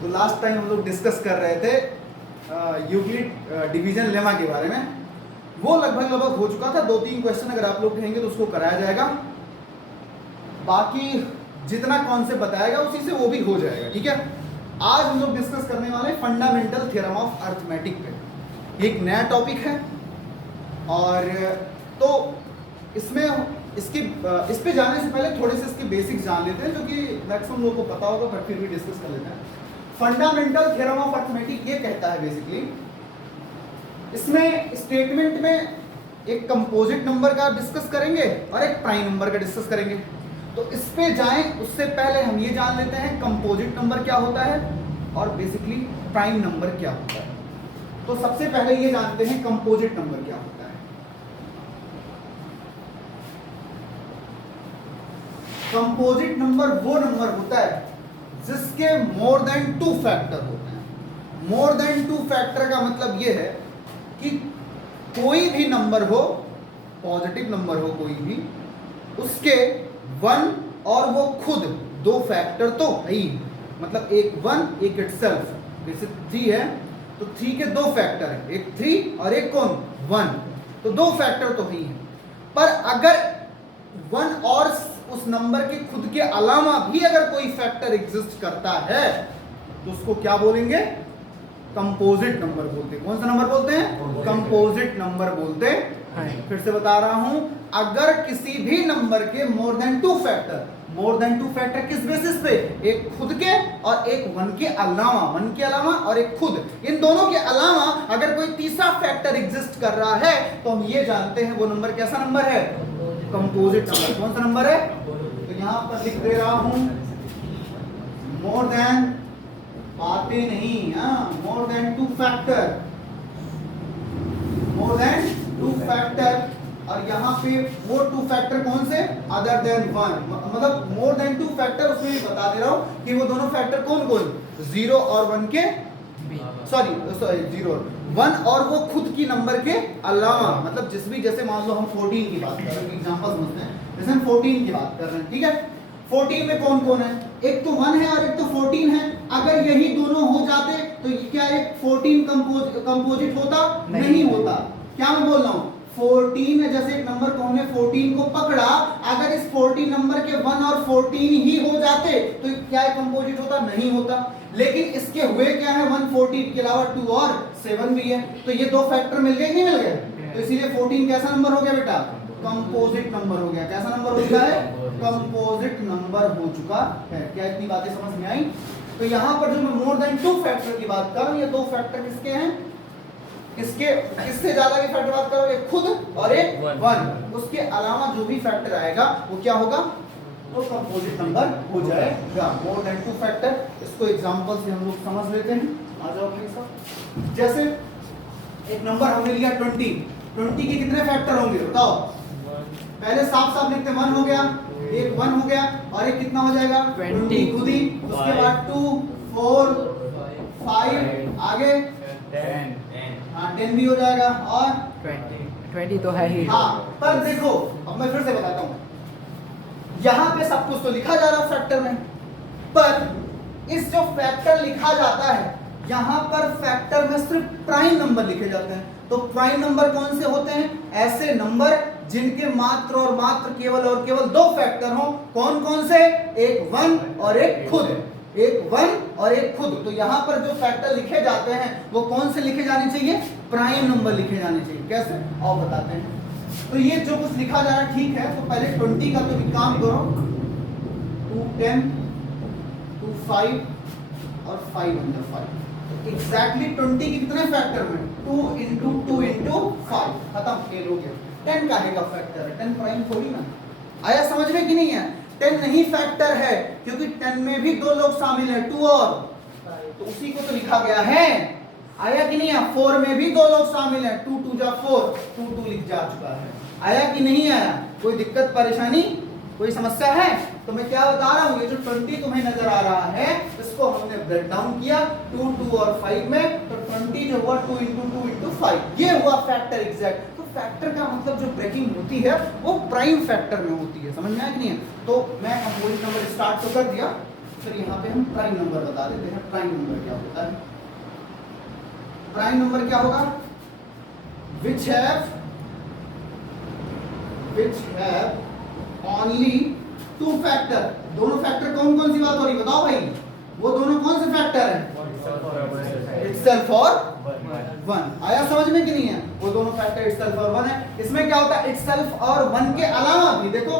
तो last time हम लोग डिस्कस कर रहे थे यूक्लिड डिवीजन लेमा के बारे में। वो लगभग हो चुका था। 2-3 क्वेश्चन अगर आप लोग कहेंगे तो उसको कराया जाएगा। बाकी जितना कॉन्सेप्ट बताएगा उसी से वो भी हो जाएगा, ठीक है। आज हम लोग डिस्कस करने वाले फंडामेंटल थ्योरम ऑफ अरिथमेटिक पे। एक नया टॉपिक है और तो इसमें इस पे जाने से पहले थोड़े से इसके बेसिक्स जान लेते हैं, जो कि मैक्सिमम लोगों को पता होगा, पर फिर भी डिस्कस कर लेते हैं। फंडामेंटल थ्योरम ऑफ अरिथमेटिक ये कहता है बेसिकली, इसमें स्टेटमेंट में एक कंपोजिट नंबर का डिस्कस करेंगे और एक प्राइम नंबर का डिस्कस करेंगे। तो इस पे जाएं उससे पहले हम ये जान लेते हैं कंपोजिट नंबर क्या होता है और बेसिकली प्राइम नंबर क्या होता है। तो सबसे पहले ये जानते हैं कंपोजिट नंबर क्या होता है। कंपोजिट नंबर वो नंबर होता है जिसके मोर देन 2 फैक्टर होते हैं। मोर देन 2 फैक्टर का मतलब ये है कि कोई भी नंबर हो, पॉजिटिव नंबर हो कोई भी, उसके 1 और वो खुद 2 फैक्टर तो है ही। मतलब एक 1 एक इटसेल्फ, जैसे 3 है तो 3 के 2 फैक्टर है, एक 3 और एक कौन 1, तो 2 फैक्टर तो ही है। पर अगर 1 और उस नंबर के खुद के अलावा भी अगर कोई फैक्टर एग्जिस्ट करता है तो उसको क्या बोलेंगे? कंपोजिट नंबर बोलते हैं। कौन सा नंबर बोलते हैं? कंपोजिट नंबर बोलते हैं। फिर से बता रहा हूं, अगर किसी भी नंबर के मोर देन 2 फैक्टर किस बेसिस पे? एक खुद के और एक 1 के अलावा और एक खुद, इन दोनों के अलावा अगर कोई तीसरा फैक्टर एग्जिस्ट कर रहा है तो हम ये जानते हैं वो नंबर कैसा नंबर है? Composite number. कौन सा नंबर है? तो यहां पर लिख दे रहा हूं मोर देन, आते नहीं, मोर देन 2 फैक्टर, और यहाँ पे वो 2 फैक्टर कौन से? Other than 1। मतलब मोर देन 2 फैक्टर, उसमें भी बता दे रहा हूं कि वो दोनों फैक्टर कौन कौन? 0 और 1 के, सॉरी 0 1 और वो खुद की नंबर के अलावा। मतलब जैसे मान लो हम 14 की बात कर रहे हैं, एग्जांपल समझते हैं, जैसे हम 14 की बात कर रहे हैं, ठीक है। 14 में कौन कौन है? एक तो 1 है और एक तो 14 है। अगर यही दोनों हो जाते तो क्या एक 14 कंपोजिट होता? नहीं होता। क्या मैं बोल रहा हूं? 14 जैसे एक नंबर को हमने 14 को पकड़ा, अगर इस 14 नंबर के 1 और 14 ही हो जाते तो क्या एक कंपोजिट होता? नहीं होता। लेकिन इसके हुए क्या है? 1 14 के अलावा 2 और 7 भी है, तो ये 2 फैक्टर मिल गए नहीं मिल गए? तो इसीलिए 14 कैसा नंबर हो गया बेटा? कंपोजिट नंबर हो गया। कैसा नंबर हो चुका है? कंपोजिट नंबर हो चुका है। क्या इतनी बातें समझ में आई? तो यहां पर जो मैं मोर देन 2 फैक्टर की बात कर रहा हूं, ये 2 फैक्टर किसके हैं? किससे ज्यादा के फैक्टर बात कर रहा हूं? एक खुद और एक 1। उसके अलावा जो भी फैक्टर आएगा वो क्या होगा? तो कंपोजिट नंबर हो जाएगा। मोर देन 2 फैक्टर, इसको एग्जांपल से हम लोग समझ लेते हैं। आ जाओ भाई साहब। जैसे एक नंबर हमने लिया 20 के कितने फैक्टर होंगे बताओ? पहले साफ लिखते, 1 हो गया, एक 1 हो गया और एक कितना हो जाएगा? 20 खुद ही। उसके बाद 2 4 5 आगे 10, हाँ 10 भी हो जाएगा और 20 तो है ही। हाँ, पर देखो अब मैं फिर से बताता हूँ, यहाँ पे सब कुछ तो लिखा जा रहा फैक्टर में, पर इस जो फैक्टर लिखा जाता है यहाँ पर फैक्टर में सिर्फ प्राइम नंबर लिखे जाते हैं। तो प्राइम नंबर कौन से होते हैं? ऐसे नंबर जिनके मात्र और मात्र केवल और केवल 2 फैक्टर हो। कौन कौन से? एक 1 और एक खुद, एक 1 और एक खुद। तो यहाँ पर जो फैक्टर लिखे जाते हैं वो कौन से लिखे जाने चाहिए? प्राइम नंबर लिखे जाने चाहिए। कैसे? और बताते हैं। तो ये जो कुछ लिखा जा रहा है ठीक है, तो पहले 20 का तो एक काम करो, 2 10 2 5 और 5 अंदर 5। एग्जैक्टली 20 के कितने फैक्टर में? 2 इंटू 2 इंटू 5, खत्म, फेल हो गया। 10 काहे का फैक्टर है? 10 प्राइम थोड़ी ना। आया समझ में कि नहीं है? 10 नहीं फैक्टर है क्योंकि 10 में भी 2 लोग शामिल है, 2 और, तो उसी को तो लिखा गया है। आया कि नहीं है? 4 में भी 2 लोग शामिल है, 2 2 जा 4, 2 2 लिख जा चुका है। आया कि नहीं आया? कोई दिक्कत परेशानी, कोई समस्या है? तो मैं क्या बता रहा हूँ, ये जो 20 तुम्हें नजर आ रहा है इसको हमने ब्रेक डाउन किया 2 2 और 5 में, तो 20 जो हुआ 2 इंटू 5, ये हुआ फैक्टर एग्जैक्ट। तो फैक्टर का मतलब जो ब्रेकिंग होती है वो प्राइम फैक्टर में होती है। समझ में आया कि नहीं है? तो मैं कंपोजिट नंबर स्टार्ट तो कर दिया, फिर यहाँ पे हम प्राइम नंबर बता देते हैं। प्राइम नंबर क्या होता है? प्राइम नंबर क्या होगा? which have only two factor। दोनों फैक्टर कौन कौन सी बात हो रही बताओ भाई, वो दोनों कौन से फैक्टर हैं? itself और वन। आया समझ में कि नहीं है? वो दोनों फैक्टर itself और वन है। इसमें क्या होता है? itself और वन के अलावा भी देखो,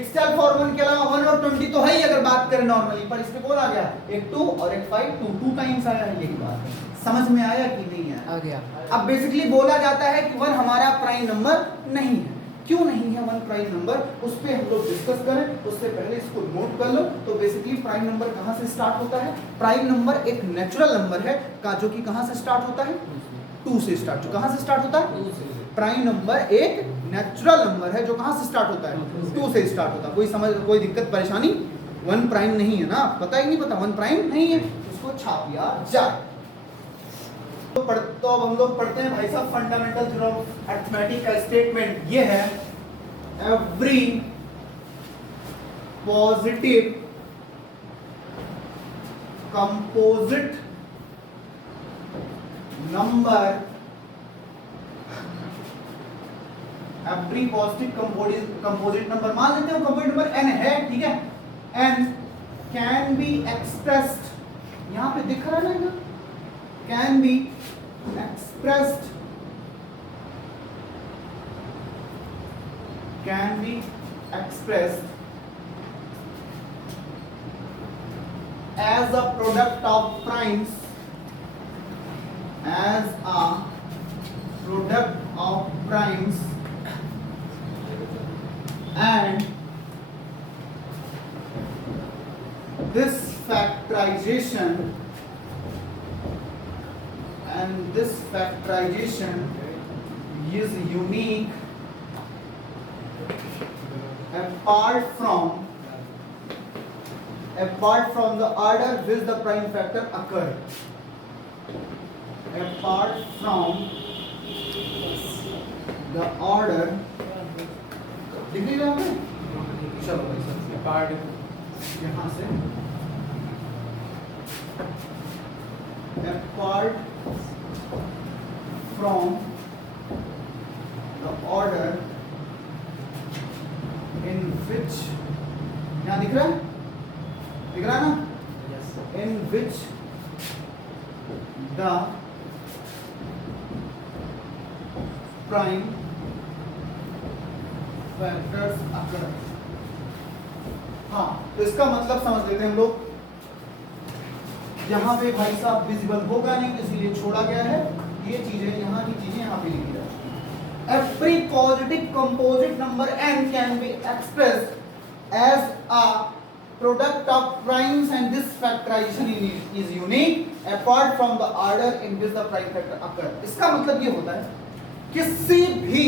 itself और वन के अलावा 1 और 20 तो है ही अगर बात करें नॉर्मली, पर इसमें कौन आ गया? एक 2 और एक 5, 2 टाइम्स आया है। यही बात है। समझ में आया कि नहीं है? आ गया। अब बेसिकली बोला जाता है कि 1 हमारा प्राइम नंबर नहीं है। क्यों नहीं है 1 प्राइम नंबर? उस पे हम लोग डिस्कस करें उससे पहले इसको नोट कर लो। तो बेसिकली प्राइम नंबर कहाँ से स्टार्ट होता है? प्राइम नंबर एक नेचुरल नंबर है का जो कि कहाँ से स्टार्ट होता है? 2 से स्टार्ट। कहाँ से स्टार्ट होता है? प्राइम नंबर एक नेचुरल नंबर है जो कहाँ से स्टार्ट होता है? 2 से स्टार्ट होता है। कोई समझ, कोई दिक्कत परेशानी? 1 प्राइम नहीं है ना? पता ही नहीं पता 1 प्राइम नहीं है, इसको छाप लिया जाए। तो अब हम लोग पढ़ते हैं भाई साहब फंडामेंटल थ्योरम ऑफ अरिथमेटिक का स्टेटमेंट ये है, every positive composite number, every positive composite number, मान लेते हो कंपोजिट नंबर n है, ठीक है, n कैन बी एक्सप्रेस्ड, यहां पे दिख रहा है ना, can be expressed, can be expressed as a product of primes, as a product of primes, and this factorization is unique apart from the order which the prime factor occur, apart from the order, लिख लीजिए आपने, चलो भाई साहब part यहाँ से apart from the order in which, यहाँ दिख रहा है? दिख रहा है ना? Yes. In which the prime factors occur। हाँ, तो इसका मतलब समझ लेते हैं हम लोग। यहाँ पे भाई साहब विजिबल होगा नहीं इसलिए छोड़ा गया है। ये चीजें, यहाँ की चीजें यहाँ पे लिखी जाती है। Every positive composite number n can be expressed as a product of primes and this factorization is unique apart from the order in which the prime factor occur। इसका मतलब ये होता है किसी भी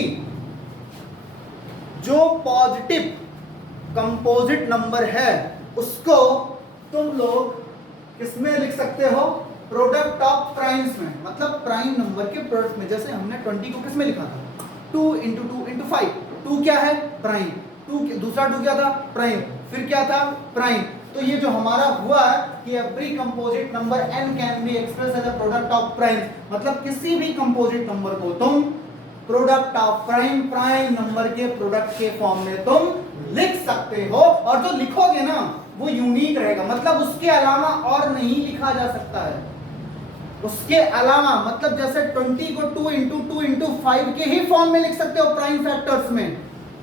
जो पॉजिटिव कंपोजिट नंबर है उसको तुम लोग किसमें लिख सकते हो? प्रोडक्ट ऑफ प्राइम्स में, मतलब प्राइम नंबर के प्रोडक्ट में। जैसे हमने 20 को किसमें लिखा था? 2 × 2 × 5। 2 क्या है? प्राइम। 2 दूसरा 2 क्या था? प्राइम। फिर क्या था? प्राइम। तो ये जो हमारा हुआ है कि every composite number n can be express as a product of prime, मतलब किसी भी कंपोजिट नंबर को तुम प्रोडक्ट ऑफ प्राइम नंबर के प्रोडक्ट के फॉर्म में तुम लिख सकते हो। और जो लिखोगे ना वो यूनिक रहेगा, मतलब उसके अलावा और नहीं लिखा जा सकता है। उसके अलावा मतलब जैसे 20 को 2 × 2 × 5 के ही फॉर्म में लिख सकते हो प्राइम फैक्टर्स में,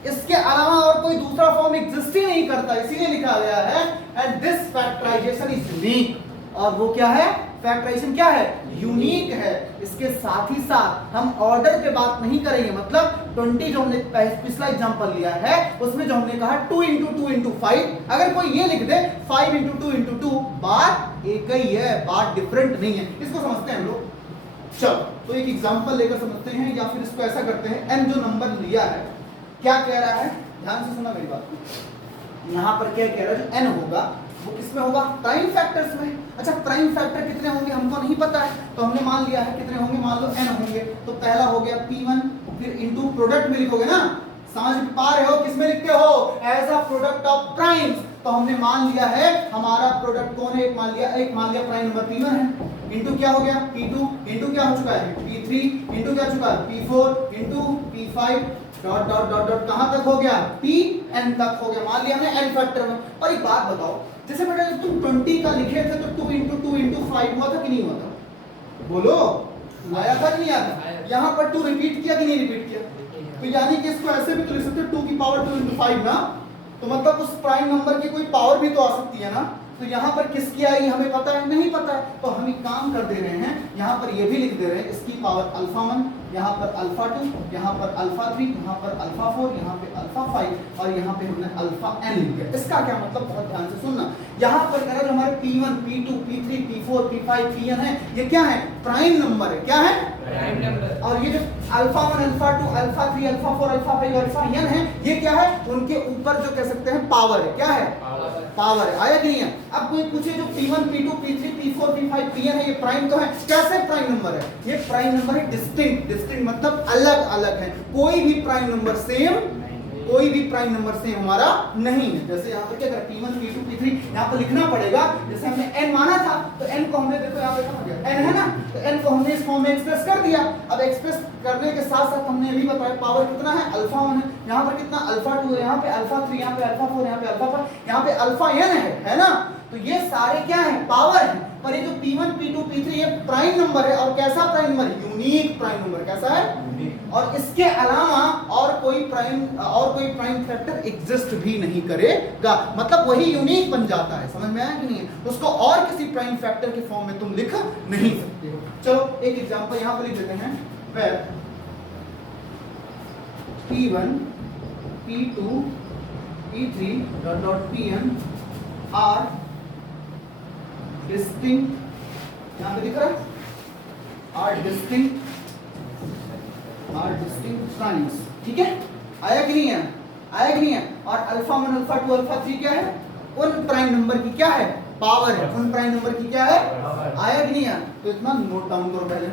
इसके अलावा और कोई दूसरा फॉर्म एग्जिस्ट ही नहीं करता, इसीलिए लिखा गया है and this factorisation is unique. और वो क्या है? फैक्टराइजेशन क्या है? यूनिक है। इसके साथ ही साथ हम ऑर्डर पे बात नहीं करेंगे, मतलब 20 जो हमने पिछला एग्जांपल लिया है उसमें जो हमने कहा 2 × 2 × 5, अगर कोई ये लिख दे 5 × 2 × 2, बात एक ही है, बात डिफरेंट नहीं है। इसको समझते हैं हम लोग। चलो तो एक एग्जांपल लेकर समझते हैं, या फिर इसको ऐसा करते हैं, n जो नंबर लिया है क्या कह रहा है? ध्यान से सुना मेरी बात। यहाँ पर क्या कह रहा है? जो n होगा वो किसमें होगा? प्राइम फैक्टर्स में। अच्छा, प्राइम फैक्टर कितने होंगे हमको नहीं पता है, तो हमने मान लिया है कितने होंगे, मान लो n होंगे। तो पहला हो गया p1, फिर इनटू प्रोडक्ट में लिखोगे ना, समझ पा रहे हो? किसमें लिखते हो? As a product of primes. तो हमने मान लिया है हमारा प्रोडक्ट कौन है, एक मान लिया प्राइम नंबर P1 है, इंटू क्या हो गया P2, इंटू क्या हो चुका है P3, इंटू क्या चुका है P4, into P5 dot dot dot dot कहां तक हो गया Pn तक हो गया। मान लिया हमने n फैक्टर में। और एक बात बताओ, जैसे बेटा जब तुम 20 का लिखे थे तो 2 इंटू 2 इंटू 5 हुआ था कि नहीं हुआ था? बोलो, आया था कि नहीं आया था? यहाँ पर 2 रिपीट किया कि नहीं रिपीट किया? तो यानी कि इसको ऐसे भी तो लिख सकते हो 2 की पावर 2 इंटू 5 ना, तो मतलब उस प्राइम नंबर की कोई पावर भी तो आ सकती है ना। तो यहाँ पर किसकी आई हमें पता है? नहीं पता है। तो हम एक काम कर दे रहे हैं, यहाँ पर ये भी लिख दे रहे हैं इसकी पावर अल्फा 1, यहाँ पर अल्फा 2, यहाँ पर अल्फा 3, यहाँ पर अल्फा 4, यहाँ पे अल्फा 5 और यहाँ पे हमने अल्फा n लिख दिया। इसका क्या मतलब, बहुत ध्यान से सुनना। यहाँ पर कह रहे जो हमारे P1, P2, P3, P4, P5, Pn है, ये क्या है? प्राइम नंबर है। क्या है? Prime number. और ये जो alpha 1, alpha 2, alpha 3, alpha 4, alpha 5, alpha n है, ये क्या है? उनके ऊपर जो कह सकते हैं पावर है। क्या है? पावर है। आया कि नहीं है? अब कोई पूछे जो P1, P2, P3, P4, P5, Pn है, ये प्राइम तो है। कैसे प्राइम नंबर है? ये प्राइम नंबर है डिस्टिंक्ट। डिस्टिंक्ट मतलब अलग अलग है। कोई भी प्राइम नंबर सेम, कोई भी प्राइम नंबर सेम हमारा नहीं है। जैसे यहाँ पर क्या करें P1, P2, P3 यहाँ पर लिखना पड़ेगा। जैसे हमने n माना था तो n को हमने देखो यहाँ पे कहा गया n है ना, तो n को हमने इस फॉर्म में एक्सप्रेस कर दिया। अब एक्सप्रेस करने के साथ साथ हमने ये भी बताया पावर कितना है? अल्फा 1 है, यहाँ पर कितना अल्फा 2 है, यहाँ पे अल्फा 3, यहाँ पे अल्फा 4, यहाँ पे अल्फा 5, यहाँ पे अल्फा n है ना। तो ये सारे क्या है? पावर है। पर ये जो P1, P2, P3 ये प्राइम नंबर है। और कैसा prime number? Unique prime number. कैसा है? और इसके अलावा और कोई प्राइम फैक्टर एग्जिस्ट भी नहीं करेगा, मतलब वही यूनिक बन जाता है। समझ में आया कि नहीं है? उसको और किसी प्राइम फैक्टर के फॉर्म में तुम लिख नहीं सकते हो। चलो एक एग्जांपल यहां पर लिख देते हैं, where P1, P2, P3 dot dot Pn are distinct, यहां पे दिख रहा है are distinct प्राइम्स। ठीक है, आया कि नहीं है? आया कि नहीं है? और अल्फा 1, अल्फा 2, अल्फा 3 क्या है? उन प्राइम नंबर की क्या है? पावर है। उन प्राइम नंबर की क्या है? आया कि नहीं है? तो इतना नोट डाउन करो पहले।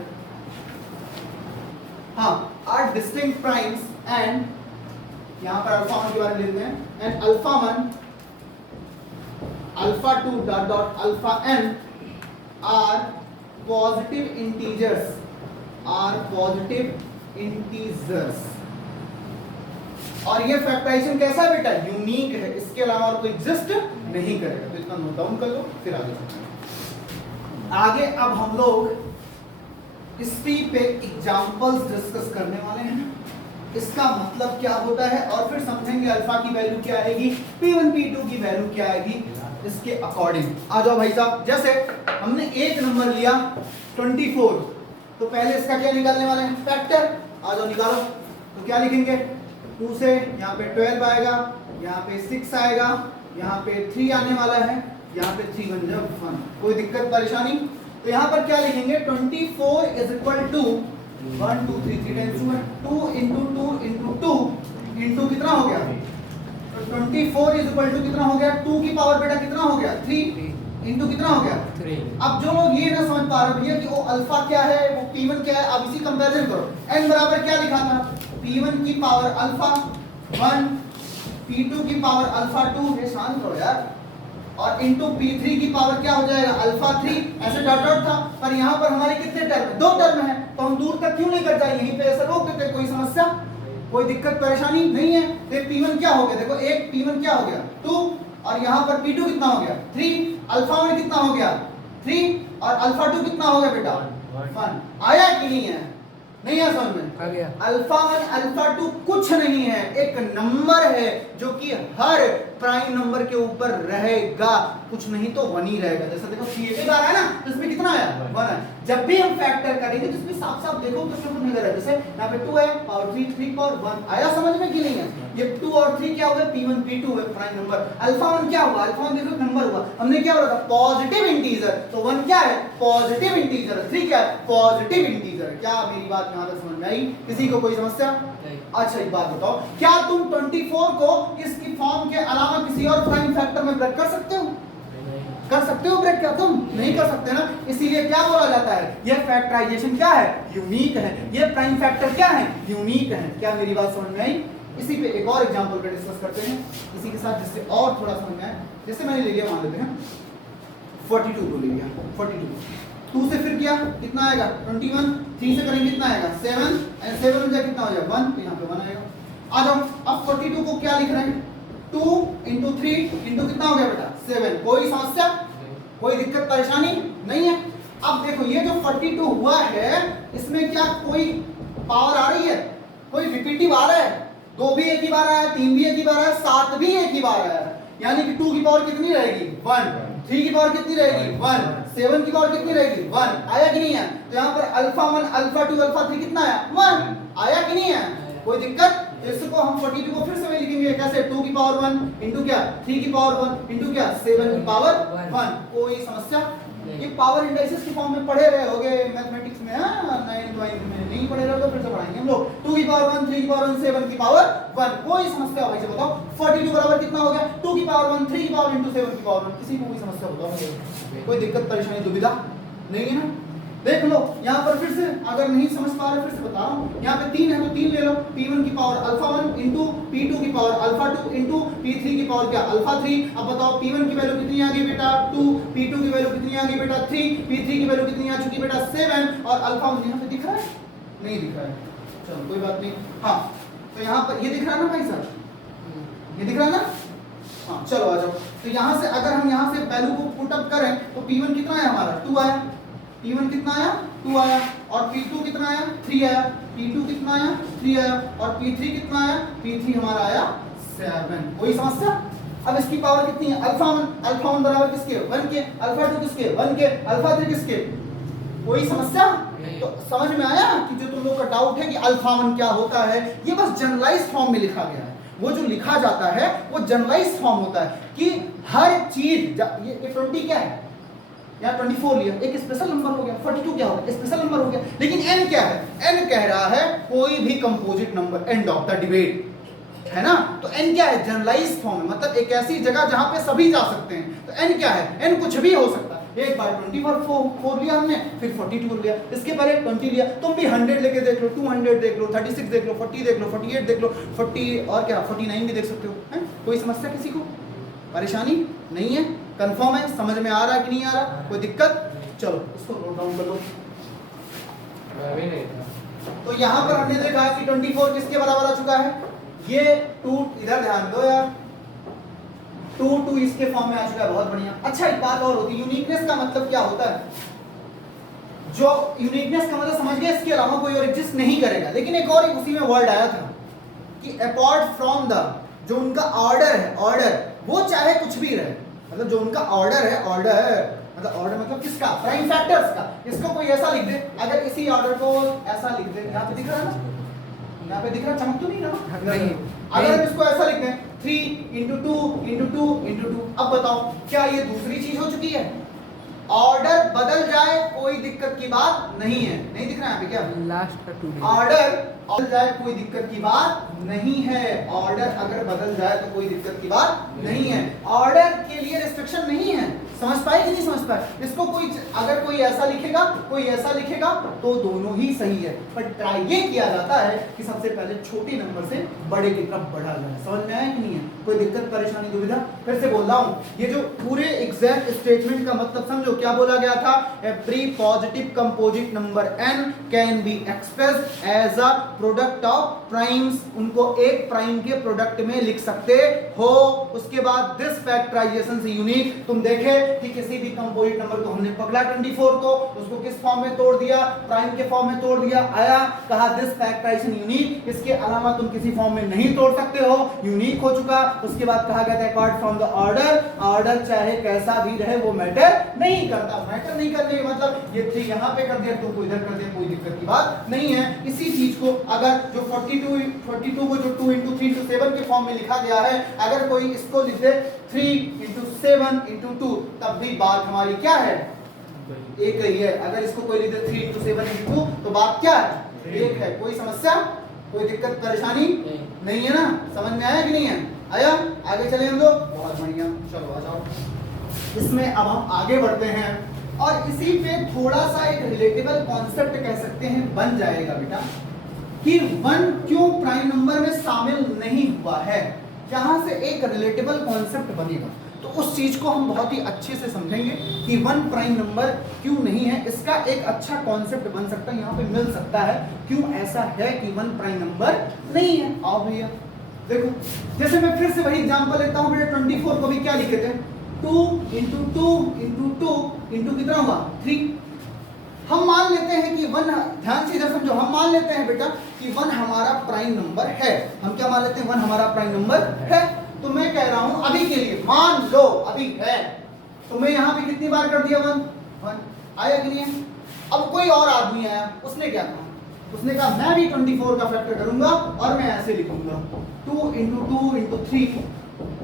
हाँ, आर डिस्टिंक्ट प्राइम्स एंड यहां पर अल्फा 1 के बारे में लिखते हैं, and alpha 1, alpha 2 dot dot alpha n are positive integers, are positive integers. और ये फैक्टराइजेशन कैसा है बेटा? यूनिक है, इसके अलावा और कोई एग्जिस्ट नहीं करेगा। तो इतना नोट डाउन कर लो, फिर आगे अब हम लोग इसी पे एग्जांपल्स डिस्कस करने वाले हैं। इसका मतलब क्या होता है और फिर समझेंगे अल्फा की वैल्यू क्या आएगी, P1, P2 की वैल्यू क्या आएगी, इसके अकॉर्डिंग। आ जाओ भाई साहब, जैसे हमने एक नंबर लिया 24, तो पहले इसका क्या निकालने वाले हैं? फैक्टर। आ जाओ निकालो। तो क्या लिखेंगे? 2 से यहाँ पे 12 आएगा, यहाँ पे 6 आएगा, यहाँ पे 3 आने वाला है, यहाँ पे 3 बन जाए 1। कोई दिक्कत परेशानी? तो यहाँ पर क्या लिखेंगे? 24 इज इक्वल टू 1 2 3 3 टाइम्स 2 है, 2 इंटू 2 इंटू 2 इंटू कितना हो गया? तो 24 इज इक्वल टू कितना हो गया? 2 की पावर बेटा कितना हो गया? 3 इंटू कितना हो गया? 3। अब जो लोग ये ना समझ पा रहे भैया कि वो अल्फा क्या है, वो P1 क्या है, अब इसी कंपैरिजन करो। n बराबर क्या लिखा था? P1 की पावर अल्फा 1, P2 की पावर अल्फा 2, ये शांत रहो यार, और इंटू P3 की पावर क्या हो जाएगा? अल्फा 3। ऐसे डॉट डॉट था, पर यहाँ पर हमारे कितने टर्म? 2 टर्म है, तो हम दूर तक क्यों नहीं कर जाए? यहीं पे ऐसा रोक देते। कोई समस्या, कोई दिक्कत परेशानी नहीं है। तो P1 क्या हो गया? देखो एक P1 क्या हो गया? 2, और यहाँ पर P2 कितना हो गया? 3। अल्फा 1 कितना हो गया? 3, और अल्फा 2 कितना हो गया बेटा? 1। आया कि नहीं है? नहीं है समझ में? आ गया। अल्फा 1 अल्फा 2 कुछ नहीं है, एक नंबर है जो कि हर प्राइम नंबर के ऊपर रहेगा, कुछ नहीं तो 1 ही रहेगा। जैसे देखो C8 आ रहा है ना, तो इसमें कितना आया? 1 है। जब भी हम फैक्टर करेंगे तो इसमें साफ साफ देखो तो इसमें कुछ नहीं रहेगा। जैसे यहाँ पे 2 है, पावर 3, 3 पावर 1। आया समझ में कि नहीं है? ये 2 और 3 क्या हुआ? P1 P2 है प्राइम नंबर। अल्फा 1 क्या हुआ? अल्फा 1 देखो नंबर हुआ, हमने क्या बोला था? Positive integer. तो 1 क्या है? Positive integer. 3 क्या है? Positive integer. क्या मेरी बात यहाँ तक समझ में आई? किसी को कोई समस्या? अच्छा एक बात बताओ, क्या तुम 24 को इसकी फॉर्म के अलावा किसी और प्राइम फैक्टर में ब्रेक कर सकते हो? कर सकते हो ब्रेक? क्या तुम नहीं कर सकते ना, इसीलिए क्या बोला जाता है? ये फैक्टराइजेशन क्या है? यूनिक है। ये प्राइम फैक्टर क्या है? यूनिक है। क्या मेरी बात समझ में आई? इसी पे एक और एग्जांपल पे डिस्कस करते हैं इसी के साथ, जिससे और थोड़ा समझ में आए। जैसे मैंने ले लिया, मान लेते हैं 42 को ले लिया, 42 2 से फिर किया कितना आएगा 21, 3 से करेंगे कितना आएगा 7 एंड 7 में जाए कितना हो जाएगा 1, तो यहाँ पे 1 आएगा। आ जाओ, अब 42 को क्या लिख रहे हैं 2 into 3 into कितना हो गया बेटा 7। कोई समस्या, कोई दिक्कत परेशानी नहीं है। अब देखो ये जो 42 हुआ है इसमें क्या कोई पावर आ रही है, कोई रिपीटिव आ रहा है, 2 भी एक ही बार आया, 3 भी एक ही बार आया, 7 भी एक ही बार आया, यानी कि 2 की पावर कितनी रहेगी 1, 3 की पावर कितनी रहेगी 1, 7 की पावर कितनी रहेगी 1। आया कि नहीं है? तो यहाँ पर अल्फा 1 अल्फा 2 अल्फा 3 कितना आया 1। आया कि नहीं है? कोई दिक्कत? इसको हम 42 को फिर से वही लिखेंगे कैसे 2 की पावर 1 इंटू क्या 3 की पावर 1 इंटू क्या 7 की पावर 1। कोई समस्या? ये पावर इंडाइसेस की फॉर्म में पढ़े रहे होगे मैथमेटिक्स में, हां 9th में नहीं पढ़े रहे हो तो फिर से पढ़ाएंगे हम लोग। 2 की पावर 1 3 की पावर 1 7 की पावर 1। कोई समस्या भाई से बताओ 42 बराबर कितना हो गया 2 की पावर 1 3 की पावर इंटू 7 की पावर 1। किसी को कोई समस्या बताओ मुझे, कोई दिक्कत परेशानी दुविधा नहीं है ना? देख लो यहाँ पर फिर से, अगर नहीं समझ पा रहे फिर से बता रहा हूँ। यहाँ पे 3 है तो 3 ले लो, p1 की पावर अल्फा 1 इंटू p2 की पावर अल्फा 2 इंटू p3 की पावर क्या अल्फा 3। अब बताओ p1 की वैल्यू कितनी आ गई बेटा 2, p2 की वैल्यू कितनी आ गई बेटा 3, p3 की वैल्यू कितनी आ चुकी बेटा 7 और अल्फा 1 यहाँ पे दिख रहा है नहीं दिख रहा है, चलो कोई बात नहीं। हाँ तो यहाँ पर ये दिख रहा है ना भाई साहब, ये दिख रहा है ना? हाँ चलो आ जाओ। तो यहाँ से अगर हम यहाँ से वैल्यू को पुट अप करें तो p1 कितना है हमारा 2 आया, p1 कितना आया 2 आया, और p2 कितना आया 3 आया, p2 कितना आया 3 आया, और p3 कितना आया p3 हमारा आया 7। कोई समस्या? अब इसकी पावर कितनी है अल्फा 1 बराबर किसके 1 के, अल्फा 2 किसके 1 के, अल्फा 3 किसके। कोई समस्या? तो समझ में आया कि जो तुम लोग का डाउट है कि अल्फा 1 क्या होता है, ये बस जनरलाइज फॉर्म में लिखा गया है। वो जो लिखा जाता है वो जनरलाइज फॉर्म होता है कि हर चीज, ये 20 क्या है या 24 लिया, एक स्पेशल नंबर हो गया, 42 क्या हो गया स्पेशल नंबर हो गया, लेकिन n क्या है, n कह रहा है कोई भी composite number, end of the debate है ना। तो n क्या है जनरलाइज फॉर्म, मतलब एक ऐसी जगह जहां पे सभी जा सकते हैं। तो n क्या है, n कुछ भी हो सकता है। एक बार 24 लिया हमने, फिर 42 लिया, इसके पहले 20 लिया, तुम भी 100 लेके देख लो, 200 देख लो, 36 देख लो, 40 देख लो, 48 देख लो, 40 और क्या 49 भी देख सकते हो, है? कोई समस्या किसी को, परेशानी नहीं है? कंफर्म है? समझ में आ रहा है कि नहीं आ रहा? कोई दिक्कत? चलो इसको नोट डाउन कर लो। तो यहाँ पर हमने देखा कि 24 किसके बराबर आ चुका है, ये 2 इधर ध्यान दो यार, 2 इसके फॉर्म में आ चुका है, बहुत बढ़िया। अच्छा एक बात और होती है, यूनिकनेस का मतलब क्या होता है? जो यूनिकनेस का मतलब समझ गए, इसके अलावा कोई और एग्जिस्ट नहीं करेगा। लेकिन एक और उसी में वर्ड आया था कि अपार्ट फ्रॉम द, जो उनका ऑर्डर है, ऑर्डर वो चाहे कुछ भी रहे, मतलब जो उनका ऑर्डर है, ऑर्डर मतलब ऑर्डर मतलब किसका, प्राइम फैक्टर्स का। इसको कोई ऐसा लिख दे, अगर इसी ऑर्डर को ऐसा लिख दे, यहाँ पे दिख रहा है ना, यहाँ पे दिख रहा है, चमक तो नहीं रहा? अगर हम इसको ऐसा लिख दें 3 into 2 into 2 into 2, अब बताओ क्या ये दूसरी चीज हो चुकी है? ऑर्डर बदल जाए कोई दिक्कत की बात नहीं है, नहीं दिख रहा है यहाँ पे क्या लास्ट का 2 ऑर्डर बदल जाए कोई दिक्कत की बात नहीं है। ऑर्डर अगर बदल जाए तो कोई दिक्कत की बात नहीं है। ऑर्डर के लिए रिस्ट्रिक्शन नहीं है। समझ पाए कि नहीं समझ पाए? इसको कोई अगर कोई ऐसा लिखेगा, कोई ऐसा लिखेगा तो दोनों ही सही है, पर ट्राई ये किया जाता है कि सबसे पहले छोटे नंबर से बड़े की तरफ बढ़ा जाए। समझ में आया कि नहीं है? कोई दिक्कत परेशानी दुविधा? फिर से बोल रहा हूँ, ये जो पूरे एग्जैक्ट स्टेटमेंट का मतलब समझो, क्या बोला गया था? Every positive composite number n can be expressed as a product of primes. उनको एक प्राइम के प्रोडक्ट में लिख सकते हो। उसके बाद दिस फैक्टराइजेशन से यूनिक, तुम देखे कि किसी भी कंपोजिट नंबर को हमने पकड़ा 24 को, उसको किस फॉर्म में तोड़ दिया? प्राइम के फॉर्म में तोड़ दिया, आया, कहा दिस फैक्टराइजेशन यूनिक। इसके अलावा तुम किसी फॉर्म में नहीं तोड़ सकते हो, यूनिक हो चुका। उसके बाद कहा गया था apart from the order, order चाहे कैसा भी रहे वो मैटर नहीं करता। मैटर नहीं करने का मतलब ये 3 यहाँ पे कर दिया, 2 को इधर कर दिया, कोई दिक्कत की बात नहीं है। इसी चीज को अगर जो 42 को जो 2 into 3 into 7 के फॉर्म में लिखा गया है, अगर कोई इसको लिख दे 3 into 7 into 2, तब भी बात हमारी क्या है? एक ही है। अगर इसको कोई लिख दे 3 into 7 into 2, तो बात क्या है? एक है। कोई समस्या, कोई दिक्कत परेशानी नहीं है ना? समझ में आया कि नहीं है? आया? आगे चले हम लोग, बहुत बढ़िया। चलो आ जाओ, इसमें अब हम आगे बढ़ते हैं और इसी पे थोड़ा सा एक रिलेटेबल कॉन्सेप्ट कह सकते हैं बन जाएगा बेटा। कि 1 क्यों प्राइम नंबर में शामिल नहीं हुआ है। यहां से एक रिलेटेबल कॉन्सेप्ट बनेगा, तो उस चीज को हम बहुत ही अच्छे से समझेंगे कि 1 प्राइम नंबर क्यों नहीं है। इसका एक अच्छा कॉन्सेप्ट बन सकता है, यहाँ पे मिल सकता है क्यों ऐसा है कि 1 प्राइम नंबर नहीं है। आओ भैया देखो, जैसे मैं फिर से वही एग्जांपल लेता हूँ बेटा, 24 को भी क्या लिखे थे, 2 इंटू 2 इंटू 2 इंटू कितना हुआ 3। हम मान लेते हैं कि 1, ध्यान से इधर समझो, हम मान लेते हैं बेटा कि 1 हमारा प्राइम नंबर है। हम क्या मान लेते हैं, 1 हमारा प्राइम नंबर है। तो मैं कह रहा हूं अभी के लिए मान लो अभी है, तो मैं यहां पे कितनी बार कर दिया 1 आया कि नहीं है। अब कोई और आदमी आया, उसने क्या कहा, उसने कहा मैं भी 24 का फैक्टर करूंगा और मैं ऐसे लिखूंगा 2 into 2 into 3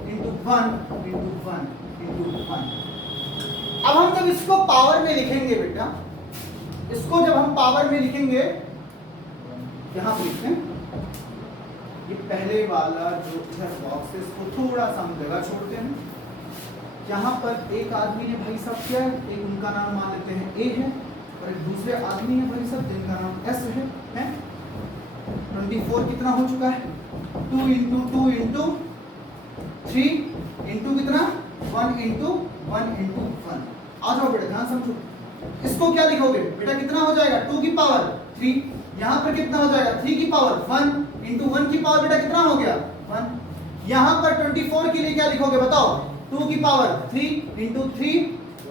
into 1 into 1 into 1। अब हम जब इसको पावर में लिखेंगे बेटा, इसको जब हम पावर में लिखेंगे, यहां पर लिखते हैं ये पहले वाला जो इधर बॉक्स है, इसको थोड़ा सा हम जगह छोड़ते हैं। यहाँ पर एक आदमी ने भाई साहब क्या है, एक उनका नाम मान लेते हैं ए है, और एक दूसरे आदमी है भाई साहब जिनका नाम एस है। 24 कितना हो चुका है, 2 इंटू 2 इंटू 3 इंटू कितना 1 इंटू 1 इंटू 1। आ जाओ बेटा ध्यान समझो, इसको क्या लिखोगे बेटा, कितना हो जाएगा 2 की पावर 3, यहाँ पर कितना हो जाएगा 3 की पावर 1 इंटू 1 की पावर बेटा कितना हो गया 1। यहाँ पर 24 के लिए क्या लिखोगे बताओ, 2 की पावर 3 इंटू 3,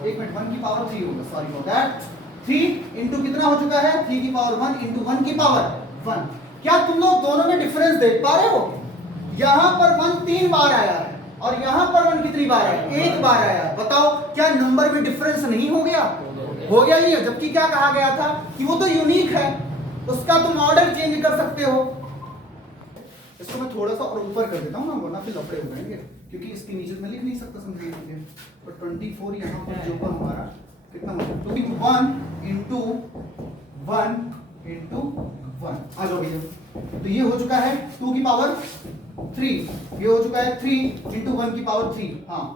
एक मिनट 1 की पावर 3 होगा, सॉरी फॉर दैट, 3 इंटू कितना हो चुका है 3 की पावर 1 इंटू 1 की पावर 1। क्या तुम लोग दोनों में डिफरेंस देख पा रहे हो, यहाँ पर 1 3 बार आया है और यहाँ पर 1 कितनी बार आया, 1 बार आया है। बताओ क्या नंबर में डिफरेंस नहीं हो गया, हो गया ही है। जबकि क्या कहा गया था कि वो तो यूनिक है, उसका तुम ऑर्डर चेंज कर सकते हो। इसको मैं थोड़ा सा और ऊपर कर देता हूँ ना, वरना फिर लफड़े हो जाएंगे, क्योंकि इसके नीचे में लिख नहीं सकता समझने के लिए। और 24 यहाँ पर जो पर हमारा कितना हो गया 2 इंटू 1 इंटू 1 इंटू 1। आ जाओ भैया, तो ये हो चुका है 2 की पावर 3, ये हो चुका है 3 इंटू 1 की पावर 3। हाँ,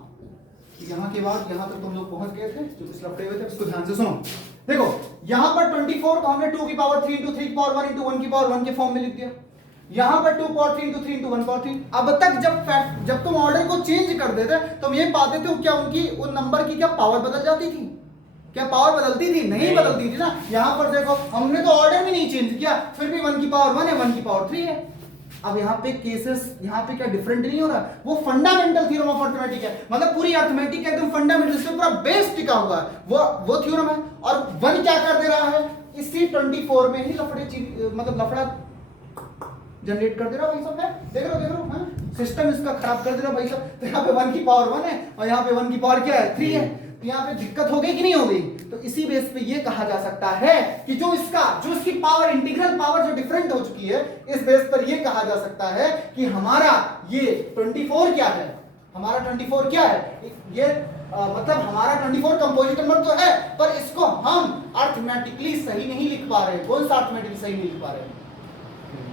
यहाँ के बाद यहाँ तक तुम लोग पहुंच गए थे, जो कुछ लफड़े हुए थे इसको ध्यान से सुनो। देखो यहाँ पर 24 को हमने 2 की पावर 3 इंटू 3 की पावर 1 इंटू 1 की पावर 1 के फॉर्म में लिख दिया। यहाँ पर 2 पावर 3 इंटू 3 इंटू 1 पावर 3। अब तक जब तुम ऑर्डर को चेंज कर देते तुम ये पाते थे क्या उनकी उन नंबर की क्या पावर बदल जाती थी, क्या पावर बदलती थी, नहीं बदलती थी ना। यहाँ पर देखो हमने तो ऑर्डर भी नहीं चेंज किया, फिर भी 1 की पावर 1 है 1 की पावर 3 है। अब यहाँ पे केसेस यहाँ पे क्या डिफरेंट नहीं हो रहा, वो फंडामेंटल थ्योरम ऑफ अर्थमेटिक है, मतलब पूरी अर्थमेटिक एकदम फंडामेंटल, इससे पूरा बेस टिका हुआ है, वो थ्योरम है। और 1 क्या कर दे रहा है, इसी 24 में ही मतलब लफड़ा जनरेट कर दे रहा भाई साहब है, देख रहे हो सिस्टम इसका खराब कर दे रहा भाई साहब। तो यहाँ पे 1 की पावर 1 है और यहाँ पे 1 की पावर क्या है 3 है, तो यहाँ पे दिक्कत हो गई कि नहीं हो गई। तो इसी बेस पे ये कहा जा सकता है कि जो इसकी पावर इंटीग्रल पावर जो डिफरेंट हो चुकी है, इस बेस पर ये कहा जा सकता है कि हमारा ये 24 क्या है, हमारा 24 क्या है, ये मतलब हमारा 24 कंपोजिट नंबर तो है, पर इसको हम अर्थमेटिकली सही नहीं लिख पा रहे। कौन सा अर्थमेटिकली सही नहीं लिख पा रहे,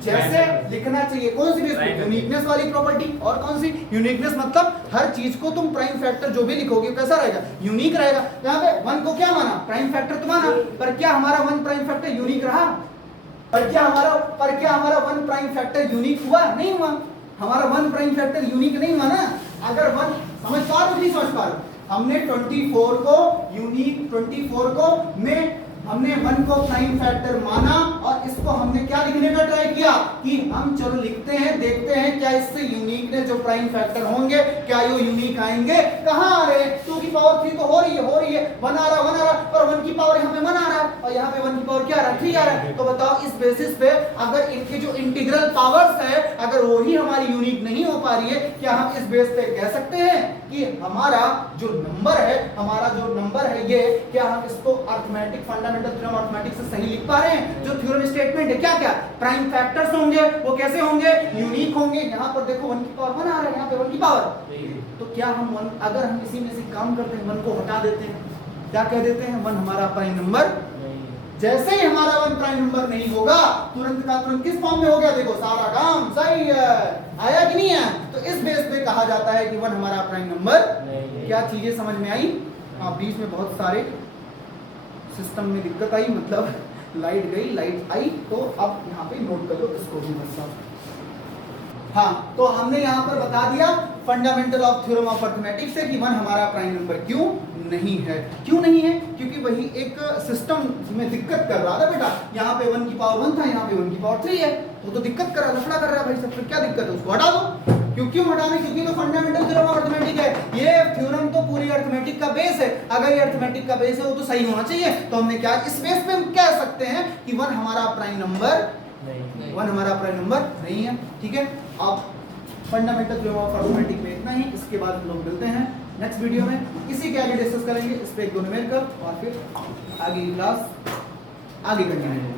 जैसे लिखना चाहिए। कौन सी बेस पे, यूनिकनेस वाली प्रॉपर्टी। और कौन सी यूनिकनेस, मतलब हर चीज को तुम प्राइम फैक्टर जो भी लिखोगे कैसा रहेगा, यूनिक रहेगा। यहाँ पे 1 को क्या माना, प्राइम फैक्टर तो माना, पर क्या हमारा 1 प्राइम फैक्टर यूनिक रहा, पर क्या हमारा 1 प्राइम फैक्टर यूनिक हुआ, नहीं हुआ। हमारा 1 प्राइम फैक्टर यूनिक नहीं हुआ ना। अगर 1 समझ पा रहे हो नहीं समझ पा रहे, हमने 24 को यूनिक 24 को में हमने 1 को प्राइम फैक्टर माना और इसको हमने क्या लिखने का ट्राई किया कि हम चलो लिखते हैं, देखते हैं क्या इससे यूनिक ने जो प्राइम फैक्टर होंगे क्या ये यूनिक आएंगे। कहां आ रहे हैं, 2 की पावर 3 तो हो रही है 1 आ रहा, और 1 की पावर यहाँ पे 1 आ रहा है और यहाँ पे 1 की पावर क्या आ रहा है 3 आ रहा है। तो बताओ इस बेसिस पे अगर इनके जो इंटीग्रल पावर्स है अगर वही हमारी यूनिक नहीं हो पा रही है, क्या हम इस बेस पे कह सकते हैं कि हमारा जो नंबर है ये, क्या हम इसको अर्थमेटिक फंडामेंटल थ्योरम अर्थमेटिक्स से सही लिख पा रहे हैं। जो थ्योरम स्टेटमेंट है क्या प्राइम फैक्टर्स होंगे, वो कैसे होंगे, यूनिक होंगे। यहाँ पर देखो 1 की पावर 1 आ रहा है, यहाँ पे 1 की पावर, तो क्या हम अगर हम इसी में से काम करते हैं 1 को हटा देते हैं, क्या कह देते हैं 1 हमारा प्राइम नंबर। जैसे ही हमारा 1 प्राइम नंबर नहीं होगा तुरंत का तुरंत किस फॉर्म में हो गया, देखो सारा काम सही है, आया कि नहीं है। तो इस बेस पे कहा जाता है कि 1 हमारा प्राइम नंबर। क्या चीजें समझ में आई, बीच में बहुत सारे सिस्टम में दिक्कत आई, मतलब लाइट गई, लाइट आई, तो अब यहाँ पे नोट कर लो इसको भी बस। हाँ, तो हमने यहाँ पर बता दिया fundamental of theorem of arithmetics से कि 1 हमारा प्राइम नंबर क्यों नहीं है। क्यों नहीं है? क्योंकि वही एक सिस्टम में दिक्कत कर रहा था बेटा। यहाँ पे 1 की पावर 1 था, यहाँ पे 1 की पावर 3 है, तो दिक्कत कर रहा, लफड़ा कर रहा है भाई सब। फिर क्या दिक्कत है? उसको हटा दो। क्यों हटाने? क्योंकि तो फंडामेंटल थ्योरम ऑफ अर्थमेटिक है। ये थ्योरम तो पूरी अर्थमेटिक का बेस है। अगर ये अर्थमेटिक का बेस है वो तो सही होना चाहिए। तो हमने क्या इस बेस पे हम कह सकते हैं कि 1 हमारा प्राइम नंबर नहीं, 1 हमारा प्राइम नंबर नहीं है। ठीक है, अब फंडामेंटल थ्योरम ऑफ अर्थमेटिक में इतना ही। इसके बाद हम लोग मिलते हैं नेक्स्ट वीडियो में, इसी के आगे डिस्कस करेंगे। इस पे एक दो न्यूमेरिकल और फिर आगे की क्लास आगे कंटिन्यू।